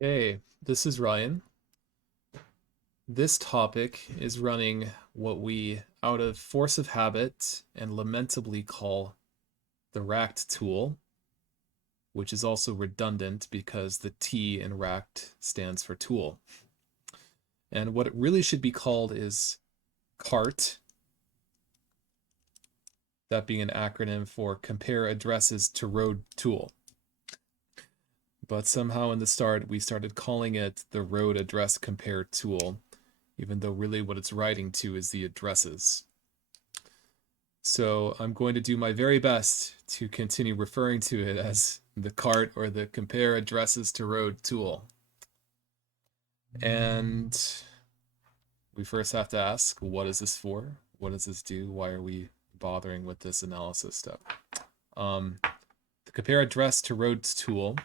Hey, this is Ryan. This topic is running what we, out of force of habit and lamentably call the racked tool, which is also redundant because the T in racked stands for tool. And what it really should be called is CART, that being an acronym for Compare Addresses to Road Tool. But somehow in the start, we started calling it the Road Address Compare Tool, even though really what it's writing to is the addresses. So I'm going to do my very best to continue referring to it as the cart or the compare addresses to road tool. And we first have to ask, what is this for? What does this do? Why are we bothering with this analysis stuff? The compare address to roads tool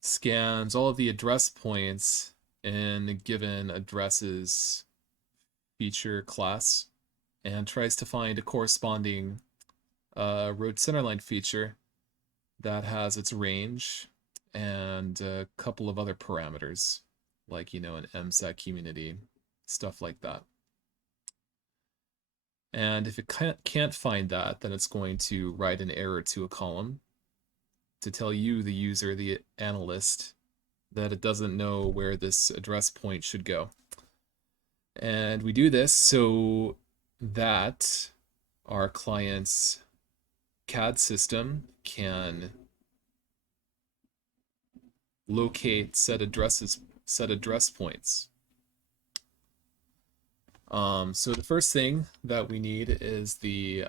scans all of the address points in a given addresses feature class and tries to find a corresponding road centerline feature that has its range and a couple of other parameters, like, an MSEC community, stuff like that. And if it can't find that, then it's going to write an error to a column to tell you, the user, the analyst, that it doesn't know where this address point should go. And we do this so that our client's CAD system can locate set address points. So the first thing that we need is the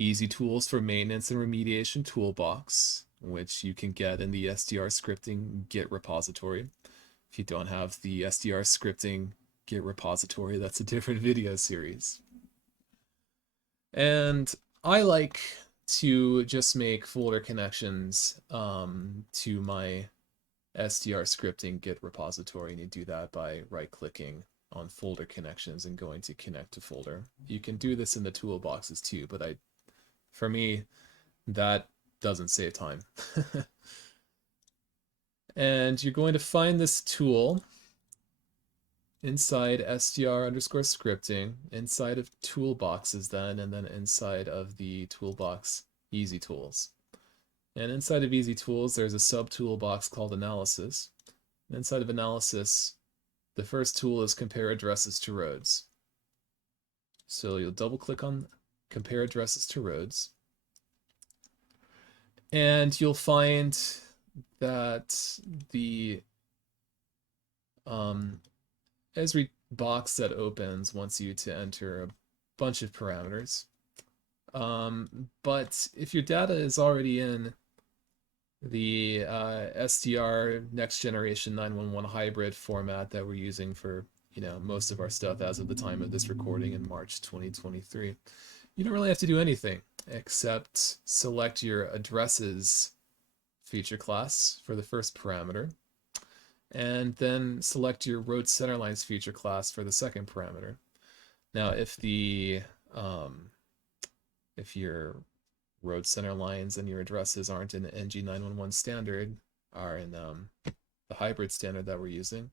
easy tools for maintenance and remediation toolbox, which you can get in the SDR scripting Git repository. If you don't have the SDR scripting Git repository, that's a different video series. And I like to just make folder connections to my SDR scripting Git repository, and you do that by right-clicking on folder connections and going to connect to folder. You can do this in the toolboxes too, but for me, that doesn't save time. And you're going to find this tool inside SDR underscore scripting, inside of toolboxes then, and then inside of the toolbox easy tools. And inside of easy tools, there's a sub toolbox called analysis. And inside of analysis, the first tool is compare addresses to roads. So you'll double click on compare addresses to roads. And you'll find that the Esri box that opens wants you to enter a bunch of parameters. But if your data is already in the SDR next generation 911 hybrid format that we're using for most of our stuff as of the time of this recording in March 2023, you don't really have to do anything except select your addresses feature class for the first parameter, and then select your road centerlines feature class for the second parameter. Now, if your road center lines and your addresses aren't in the NG911 standard, are in the hybrid standard that we're using,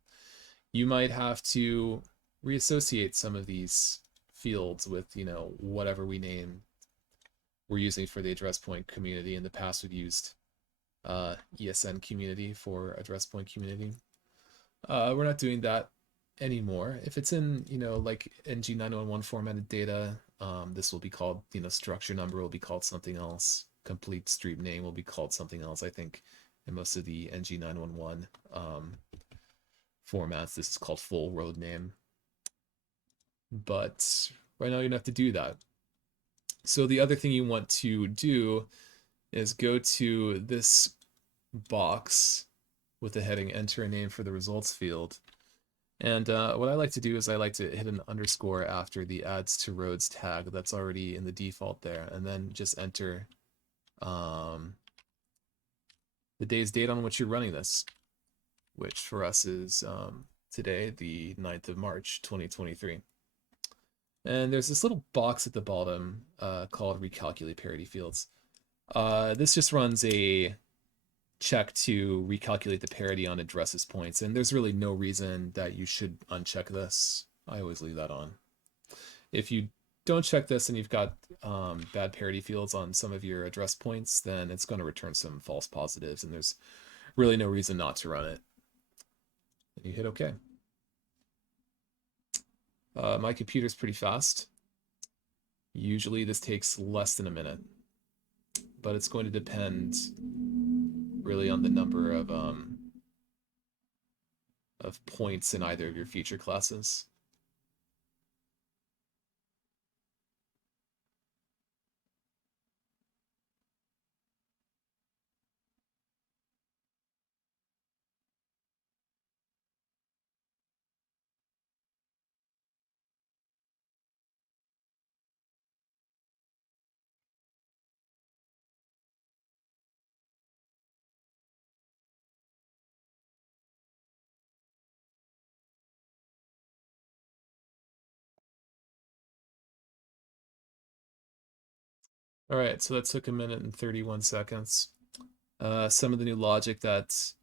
you might have to reassociate some of these fields with whatever we're using for the address point community. In the past, we've used ESN community for address point community. We're not doing that anymore. If it's in like NG911 formatted data, this will be called, structure number will be called something else. Complete street name will be called something else. I think in most of the NG911 formats, this is called full road name. But right now you don't have to do that. So the other thing you want to do is go to this box with the heading enter a name for the results field. And what I like to do is I like to hit an underscore after the adds to roads tag that's already in the default there, and then just enter the day's date on which you're running this, which for us is today, the 9th of March, 2023. And there's this little box at the bottom called recalculate parity fields. This just runs a check to recalculate the parity on addresses points, and there's really no reason that you should uncheck this. I always leave that on. If you don't check this and you've got bad parity fields on some of your address points, then it's going to return some false positives, and there's really no reason not to run it. You hit OK. My computer's pretty fast. Usually this takes less than a minute, but it's going to depend really on the number of points in either of your feature classes. All right, so that took 1:31 seconds. Some of the new logic that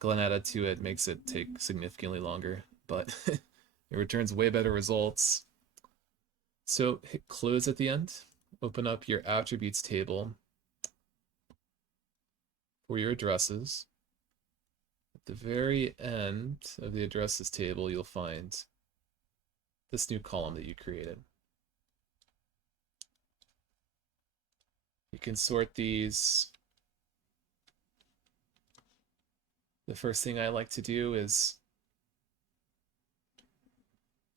Glenn added to it makes it take significantly longer, but it returns way better results. So hit close at the end, open up your attributes table for your addresses. At the very end of the addresses table, you'll find this new column that you created. You can sort these. The first thing I like to do is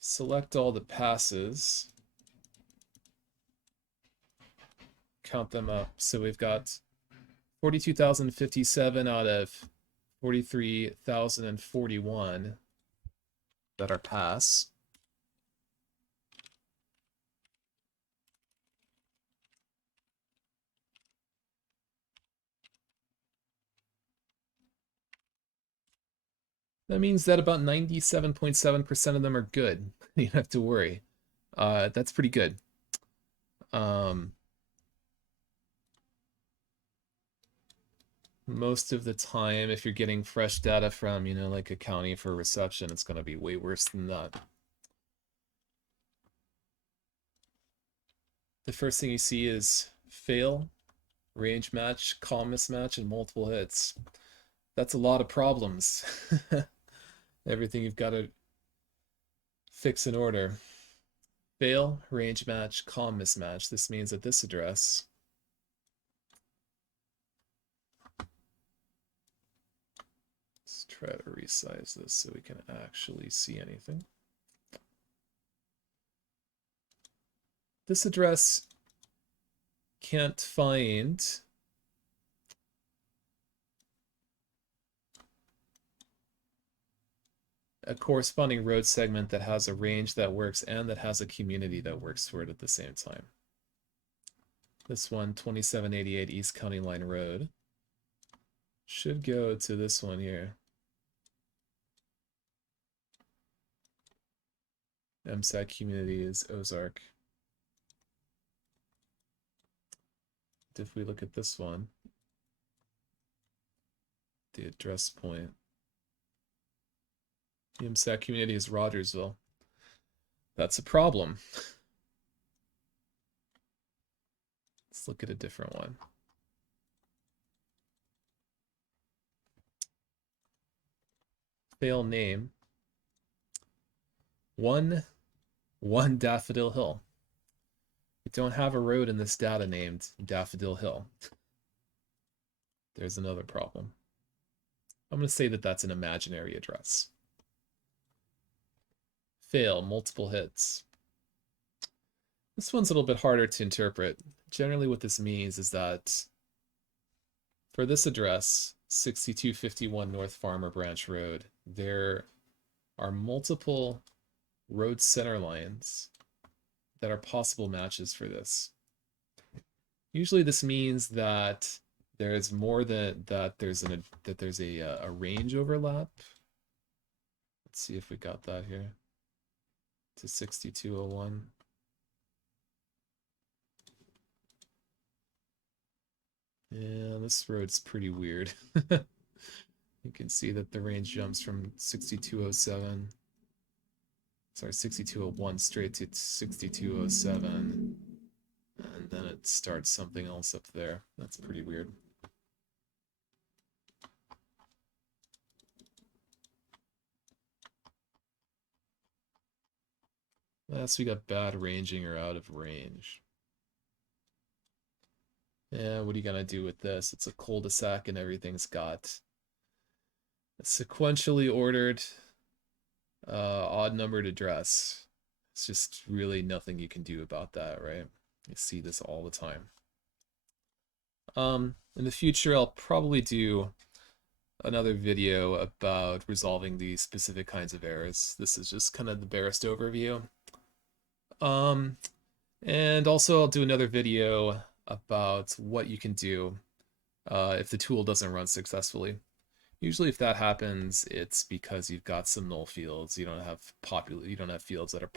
select all the passes, count them up. So we've got 42,057 out of 43,041 that are pass. That means that about 97.7% of them are good. You don't have to worry. That's pretty good. Most of the time, if you're getting fresh data from, like a county for reception, it's going to be way worse than that. The first thing you see is fail, range match, call mismatch, and multiple hits. That's a lot of problems. Everything you've got to fix in order. Fail, range match, call mismatch. This means that this address let's try to resize this so we can actually see anything. This address can't find a corresponding road segment that has a range that works and that has a community that works for it at the same time. This one, 2788 East County Line Road, should go to this one here. MSAC community is Ozark. If we look at this one, the address point, the MSAC community is Rogersville. That's a problem. Let's look at a different one. Fail name. One Daffodil Hill. We don't have a road in this data named Daffodil Hill. There's another problem. I'm going to say that that's an imaginary address. Fail, multiple hits. This one's a little bit harder to interpret. Generally what this means is that for this address, 6251 North Farmer Branch Road, there are multiple road center lines that are possible matches for this. Usually this means that there's more than that there's a range overlap. Let's see if we got that here to 6201. Yeah, this road's pretty weird. You can see that the range jumps from 6207, sorry, 6201 straight to 6207, and then it starts something else up there. That's pretty weird. Yes, we got bad ranging or out of range. Yeah, what are you gonna do with this? It's a cul-de-sac and everything's got a sequentially ordered odd numbered address. It's just really nothing you can do about that, right? You see this all the time. In the future, I'll probably do another video about resolving these specific kinds of errors. This is just kind of the barest overview. Um, and also I'll do another video about what you can do if the tool doesn't run successfully. Usually if that happens, it's because you've got some null fields. You don't have fields that are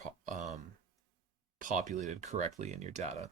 populated correctly in your data.